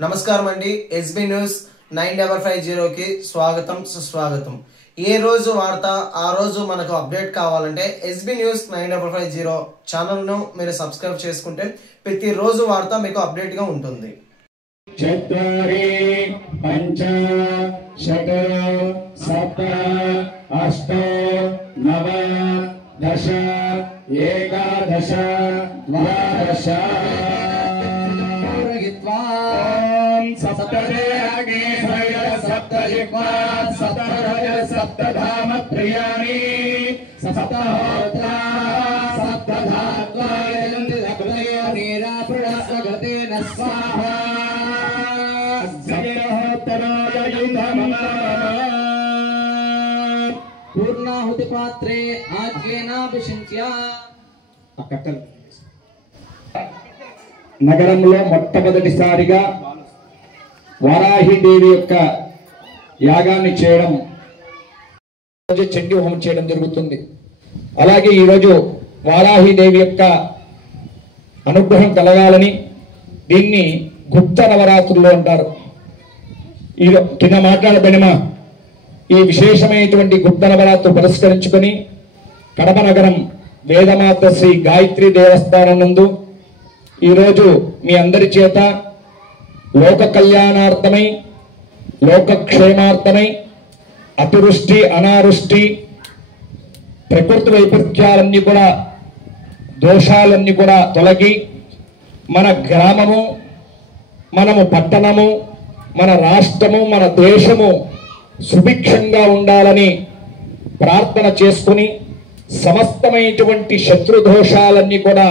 నమస్కారం అండి. SB news 9550 కి స్వాగతం సుస్వాగతం. ఏ రోజు వార్త ఆ రోజు మనకు అప్డేట్ కావాలంటే ఎస్బీ న్యూస్ 9550 ఛానల్ ను మీరు సబ్స్క్రైబ్ చేసుకుంటే ప్రతి రోజు వార్త మీకు అప్డేట్ గా ఉంటుంది. చత్వారి పంచ షట్ సప్త అష్ట నవ దశ ఏకాదశ ద్వాదశ सप्तदेहागे सप्तजिह्वा सप्तरज सप्तधाम प्रियाणि सप्तहोत्रा सप्तधात्वा निरापृणस्वगतेन स्वाहा सप्तहोत्तराय पूर्णाहुति पात्रे आज्ञेनाभिषिञ्च्य నగరంలో మొట్టమొదటిసారిగా వారాహిదేవి యొక్క యాగాన్ని చేయడం, చండీ హోమం చేయడం జరుగుతుంది. అలాగే ఈరోజు వారాహిదేవి యొక్క అనుగ్రహం కలగాలని దీన్ని గుప్త నవరాత్రులు అంటారు. ఈ కింద మాట్లాడబడిన ఈ విశేషమైనటువంటి గుప్త నవరాత్రులు పురస్కరించుకొని కడప నగరం వేదమాత శ్రీ గాయత్రి దేవస్థానం నందు ఈరోజు మీ అందరి చేత లోక కళ్యాణార్థమై లోకక్షేమార్థమై అతివృష్టి అనావృష్టి ప్రకృతి వైపరీత్యాలన్నీ కూడా దోషాలన్నీ కూడా తొలగి మన గ్రామము, మనము పట్టణము, మన రాష్ట్రము, మన దేశము సుభిక్షంగా ఉండాలని ప్రార్థన చేసుకుని సమస్తమైనటువంటి శత్రు దోషాలన్నీ కూడా